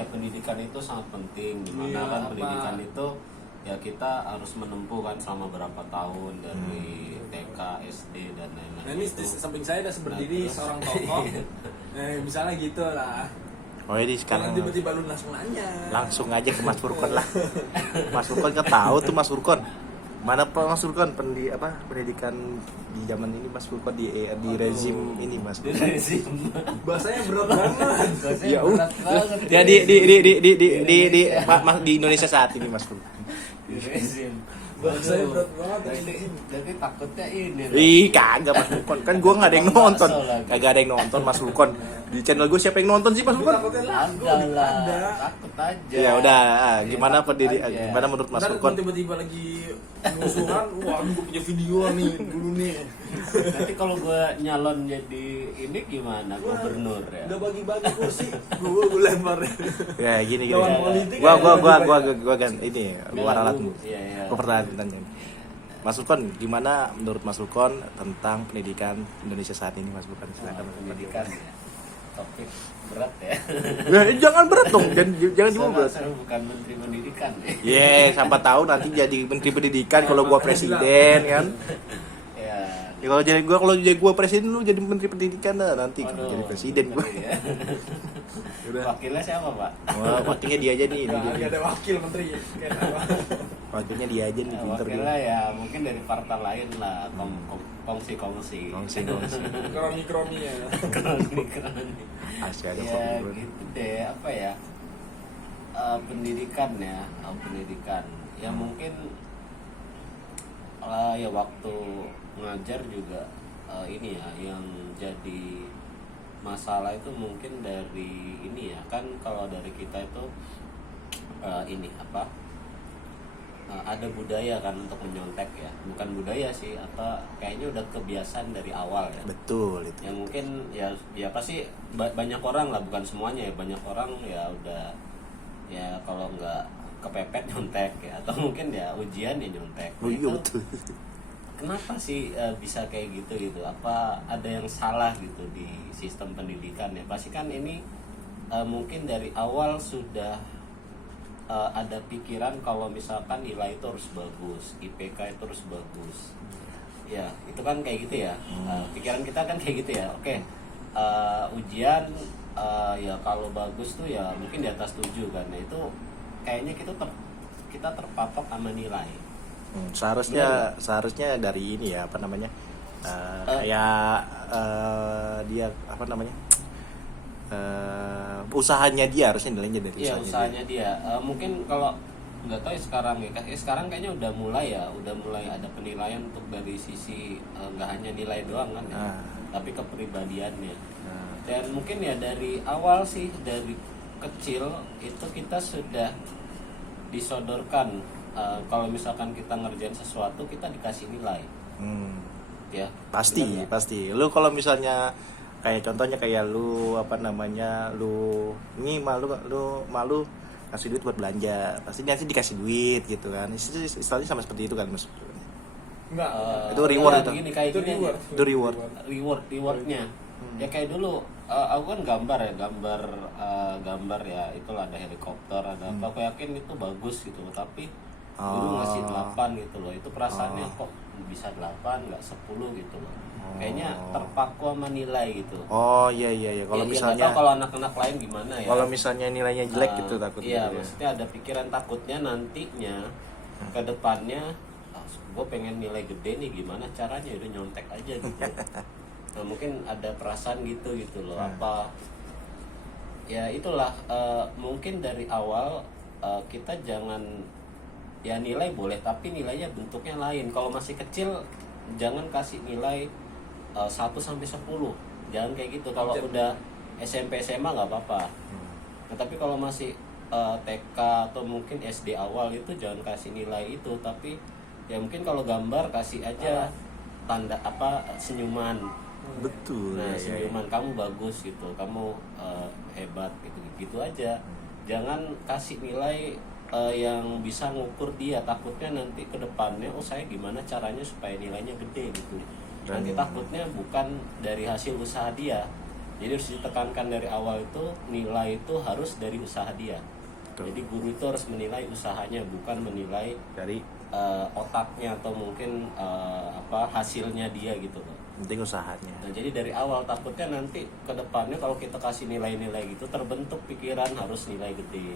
ya pendidikan itu sangat penting. Dimana kan pendidikan itu ya kita harus menempuh kan selama berapa tahun dari TK, SD dan lain-lain. Nah ini di samping saya ada berdiri seorang tokoh. Misalnya gitu lah. Oh ini sekarang tiba-tiba lu langsung nanya. Langsung aja ke Mas Furkon lah. Mas Furkon kan tahu tuh Mas Furkon. Mana Mas Furkon pendidikan di zaman ini Mas Furkon di rezim ini Mas. Di rezim. Bahasanya berat banget. Ya ya di Indonesia saat ini Mas Furkon. Di rezim. Bahasanya berat banget. Jadi takutnya ini. Ih kagak Mas Furkon. Kan gua enggak ada yang nonton. Kagak ada yang nonton Mas Furkon. Di channel gue siapa yang nonton sih Mas Furkon? Ada. Takut aja. Ya udah, gimana gimana menurut Mas Furkon? Tiba-tiba lagi musuhan, wah gue punya video nih dulu nih. Nanti kalau gue nyalon jadi ini gimana? Gubernur ya. Udah bagi-bagi kursi, gue lempar. Ya gini. Lawan politik. Gua kan ini gua ralatmu. Iya. Gua pertanyaan. Mas Furkon, gimana menurut Mas Furkon tentang pendidikan Indonesia saat ini Mas Furkon? Silakan Pendidikan ya. Topik berat ya. Jangan berat dong, jangan dibawa berat. Saya bukan menteri pendidikan. Siapa tahu nanti jadi menteri pendidikan kalau gua presiden kan. Ya. Ya kalau jadi gua presiden lu jadi menteri pendidikan dah nanti kalau jadi presiden gua. Ya. Wakilnya siapa, Pak? Wah, wakilnya dia aja nih. Gak ada wakil menteri. Wakilnya dia aja nih pinter dia. Wakilnya ya mungkin dari partai lain lah, kongsi-kongsi. Kromi ya. Kromi. Asli ada Ya gitu deh, apa ya? Pendidikan ya, pendidikan. Ya mungkin ya waktu ngajar juga ini ya yang jadi masalah itu mungkin dari ini ya kan kalau dari kita itu ini apa ada budaya kan untuk menyontek ya, bukan budaya sih atau kayaknya udah kebiasaan dari awal ya. Betul itu. Ya mungkin ya pasti banyak orang lah, bukan semuanya ya, banyak orang ya udah ya kalau nggak kepepet nyontek ya, atau mungkin ya ujian ya nyontek. Oh iya betul. Kenapa sih bisa kayak gitu? Apa ada yang salah gitu di sistem pendidikan ya? Pasti kan ini mungkin dari awal sudah ada pikiran kalau misalkan nilai itu harus bagus, IPK itu harus bagus. Ya, itu kan kayak gitu ya. Pikiran kita kan kayak gitu ya. Oke. Ujian ya kalau bagus tuh ya mungkin di atas 7 kan. Nah, itu kayaknya kita terpatok sama nilai. Seharusnya dari ini ya apa namanya kayak dia apa namanya usahanya dia harusnya nilainya dari usahanya dia. Mungkin kalau nggak tahu ya sekarang kayaknya udah mulai ada penilaian untuk dari sisi nggak hanya nilai doang kan ya, tapi kepribadiannya. Dan mungkin ya dari awal sih dari kecil itu kita sudah disodorkan kalau misalkan kita ngerjain sesuatu kita dikasih nilai. Ya pasti lu kalau misalnya kayak contohnya kayak lu apa namanya lu malu kasih duit buat belanja pasti nanti dikasih duit gitu kan, istilahnya sama seperti itu kan Mas. Enggak, itu reward ya, itu begini, kayak itu gini reward. Rewardnya ya kayak dulu aku kan gambar ya, itulah ada helikopter ada apa, aku yakin itu bagus gitu, tapi dulu ngasih 8 gitu loh, itu perasaannya kok bisa 8 nggak 10 gitu loh, kayaknya terpaku sama nilai gitu. Iya kalau misalnya kalau anak-anak lain gimana ya, kalau misalnya nilainya jelek gitu takut iya gitu, maksudnya ada pikiran takutnya nantinya ke depannya gue pengen nilai gede nih, gimana caranya, udah nyontek aja gitu. Nah mungkin ada perasaan gitu loh. Apa ya itulah mungkin dari awal kita jangan ya nilai boleh tapi nilainya bentuknya lain. Kalau masih kecil jangan kasih nilai 1 sampai 10, jangan kayak gitu. Kalau udah SMP SMA nggak apa-apa. Nah, tapi kalau masih TK atau mungkin SD awal itu jangan kasih nilai itu, tapi ya mungkin kalau gambar kasih aja tanda apa senyuman. Betul. Nah senyuman kamu bagus gitu, kamu hebat gitu aja. Jangan kasih nilai yang bisa ngukur dia, takutnya nanti ke depannya saya gimana caranya supaya nilainya gede gitu. Nanti takutnya bukan dari hasil usaha dia, Jadi harus ditekankan dari awal itu nilai itu harus dari usaha dia. Betul. Jadi guru itu harus menilai usahanya, bukan menilai Dari otaknya atau mungkin hasilnya dia gitu loh. penting usahanya. Nah jadi dari awal takutnya nanti ke depannya kalau kita kasih nilai-nilai gitu terbentuk pikiran harus nilai gede.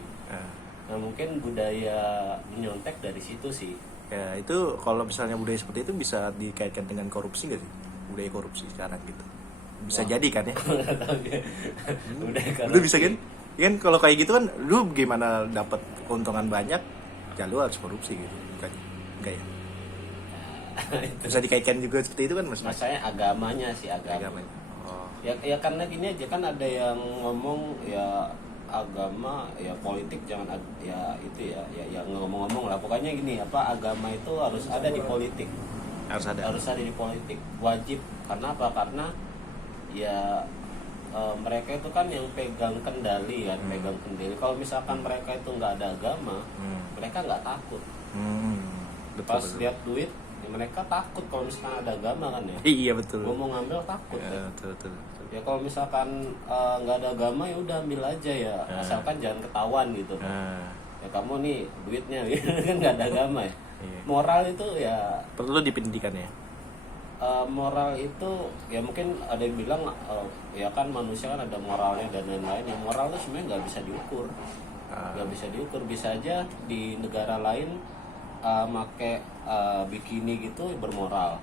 Nah mungkin budaya menyontek dari situ sih. Ya itu kalau misalnya budaya seperti itu bisa dikaitkan dengan korupsi nggak sih? Budaya korupsi sekarang gitu. Bisa Wah. jadi kan ya? Nggak tahu ya. Udah Lu bisa kan? Kan kalau kayak gitu kan lu gimana dapat keuntungan banyak, ya lu harus korupsi gitu. Bukan? Enggak ya? Bisa dikaitkan juga seperti itu kan Mas? Masanya agamanya sih agama. Oh. Ya karena gini aja kan ada yang ngomong ya agama ya politik jangan ya itu ya ngomong-ngomong lah pokoknya gini agama itu harus ada di politik. Harus ada. Harus ada di politik wajib karena apa karena ya mereka itu kan yang pegang kendali kan pegang kendali kalau misalkan mereka itu nggak ada agama mereka nggak takut Betul, pas betul. lihat duit ya mereka takut kalau misalkan ada agama kan ya Iya betul. gue mau ngambil takut Ya, ya. betul. Ya kalau misalkan nggak ada agama ya udah ambil aja ya asalkan jangan ketahuan gitu Nah, ya kamu nih duitnya kan nggak ada agama ya iya. moral itu ya Perlu di pendidikan ya. moral itu ya mungkin ada yang bilang ya kan manusia kan ada moralnya dan lain-lain yang moral itu sebenarnya nggak bisa diukur nggak bisa diukur bisa aja di negara lain make bikini gitu bermoral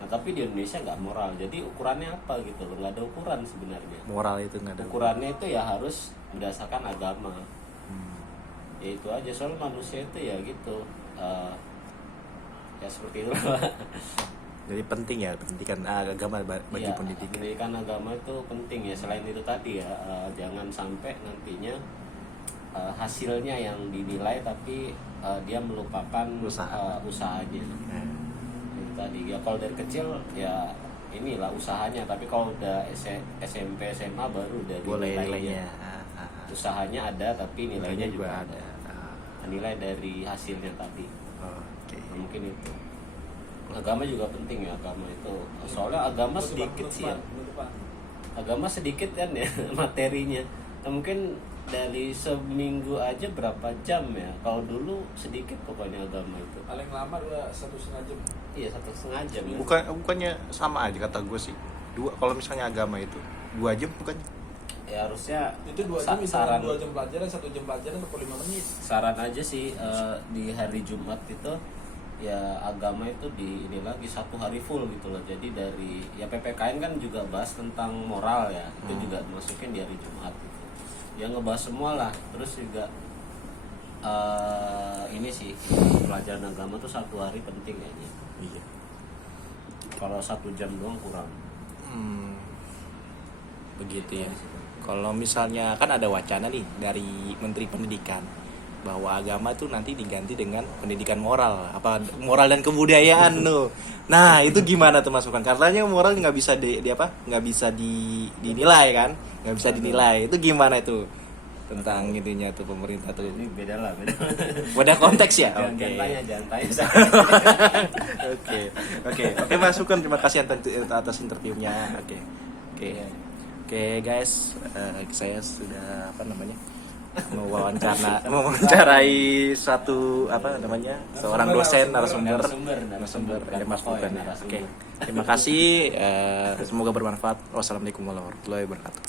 nah tapi di Indonesia nggak moral jadi ukurannya apa gitu loh nggak ada ukuran sebenarnya Moral itu nggak ada. ukurannya itu ya harus berdasarkan agama ya itu aja soal manusia itu ya gitu ya seperti itu Jadi penting ya pendidikan agama bagi ya, pendidikan. pendidikan agama itu penting ya selain itu tadi ya jangan sampai nantinya hasilnya yang dinilai tapi dia melupakan usahanya itu tadi ya kalau dari kecil ya inilah usahanya tapi kalau udah SMP SMA baru dari Boleh nilainya nilainya. usahanya ada tapi nilainya juga ada Ah, nilai dari hasilnya tadi Oke. mungkin itu agama juga penting ya agama itu soalnya agama sedikit sih ya agama sedikit kan ya materinya nah, mungkin dari seminggu aja berapa jam ya kalau dulu sedikit pokoknya agama itu paling lama 1,5 jam. iya 1,5 jam ya Bukannya sama aja kata gue sih. Kalau misalnya agama itu 2 jam bukannya? ya harusnya Itu 2 jam saran 2 jam pelajaran, 1 jam pelajaran 45 menit. saran aja sih di hari Jumat itu ya agama itu di ini lagi 1 hari full gitu loh jadi dari ya PPKN kan juga bahas tentang moral ya itu juga masukin di hari Jumat gitu. Ya ngebahas semua lah terus juga ini sih pelajaran agama tuh 1 hari penting kayaknya Iya. kalau 1 jam doang kurang Begitu ya. Kalau misalnya kan ada wacana nih dari Menteri Pendidikan bahwa agama tuh nanti diganti dengan pendidikan moral, moral dan kebudayaan tuh. Nah itu gimana tuh Mas Bukan? Katanya moral nggak bisa nggak bisa dinilai kan, nggak bisa dinilai. Itu gimana itu tentang ininya tuh pemerintah tuh? ini beda lah beda Beda konteks ya. jangan Oke. jangan tanya Oke Mas Bukan, terima kasih atas interviewnya. Oke guys, saya sudah mewawancarai seorang dosen narasumber ya Mas Bukan ya. Oke. Terima kasih, semoga bermanfaat. Wassalamualaikum warahmatullahi wabarakatuh.